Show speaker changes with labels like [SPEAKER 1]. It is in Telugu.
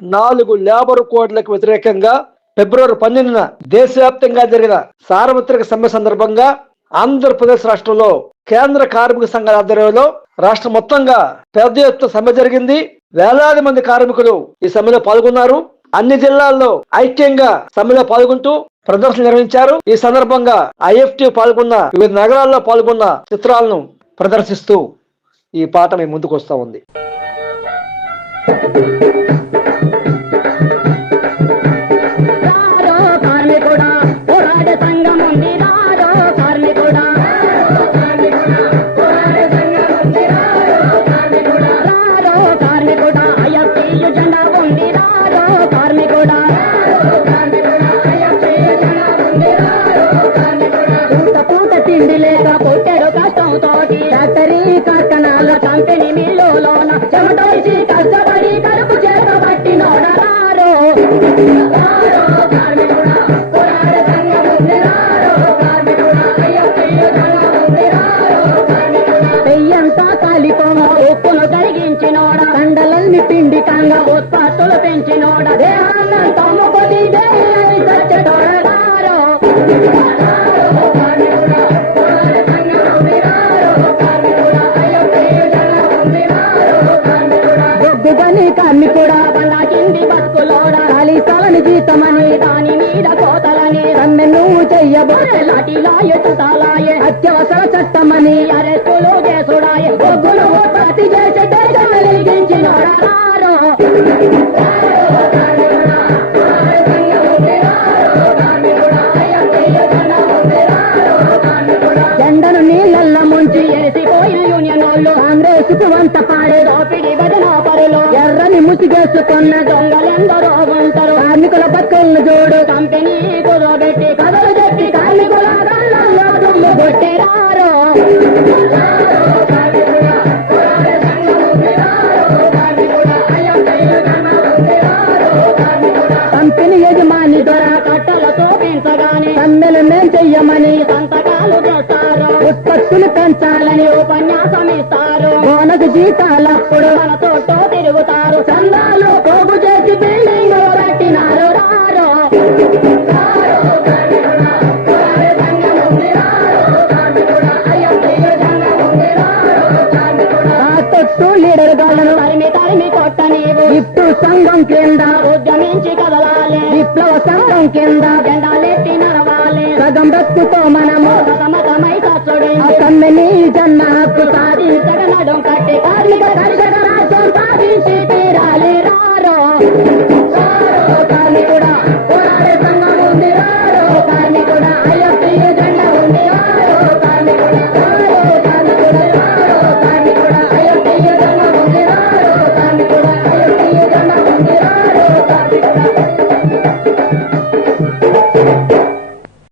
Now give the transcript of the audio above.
[SPEAKER 1] నాలుగు లేబర్ కోడ్లకు వ్యతిరేకంగా ఫిబ్రవరి పన్నెండున దేశవ్యాప్తంగా జరిగిన సార్వత్రిక సమ్మె సందర్భంగా ఆంధ్రప్రదేశ్ రాష్ట్రంలో కేంద్ర కార్మిక సంఘాల ఆధ్వర్యంలో రాష్ట్రం మొత్తంగా పెద్ద ఎత్తున సమ్మె జరిగింది. వేలాది మంది కార్మికులు ఈ సమ్మెలో పాల్గొన్నారు. అన్ని జిల్లాల్లో ఐక్యంగా సమ్మెలో పాల్గొంటూ ప్రదర్శన నిర్వహించారు. ఈ సందర్భంగా ఐఎఫ్టి పాల్గొన్న వివిధ నగరాల్లో పాల్గొన్న చిత్రాలను ప్రదర్శిస్తూ ఈ పాట మీ ముందుకు వస్తూ ఉంది.
[SPEAKER 2] కష్టపడి కడుపు చేత బట్టి నోడరారో పిండి ఉత్పత్తులు పెంచినోడ దేహాన్నంతా ముక్కుది దేహాన్ని సచ్చటోడారో బొగ్గుగని కూడా బండా కింది బతుకులోడ కాళీసాలని జీతమని దాని మీద కోతలని రమ్మె నువ్వు చెయ్యబోరే లాఠీలాయ చుట్టాలాయే అత్యవసర చట్టమని అరెస్టులు చేసుడాయే బొగ్గులు ఉత్పత్తి చేసే దేశం వెలిగించినోడా కాంగ్రెస్ పాడే దోపిడి భజన పరులు. ఎర్రని ముసిగేసుకున్న దొంగలెందరో ఉంటారు కార్మికుల బతుకులను చూడు. కంపెనీ కుదోబెట్టి కథలు చెప్పి కార్మికుల గళ్ళల్లో దుమ్ము కొట్టిరారు. కంపెనీ యజమాని దొర కట్టలు చూపించగానే సమ్మెలు మేం చెయ్యమని సంతకాలు చేస్తారు. ఉత్పత్తులు పెంచాలని ఉపన్యాసం ఇస్తారు జీతాలప్పుడు తిరుగుతారు. చందాలు పోగు చేసి బిల్డింగ్ రారు తొట్టు లీడర్ గాళ్ళను తరిమి తరిమి కొట్ట నీవు. ఇప్పు సంఘం కింద ఉద్యమించి కదలాలి. విప్లవ సంఘం కింద జెండాలెత్తి నడవాలి. సగం రక్తుతో మనము సతమతమై సచ్చుడి సమ్మెని కార్మిక కర్షక సాధించి తీరాలి రారో. కార్మికుడా పోరాడే సంఘం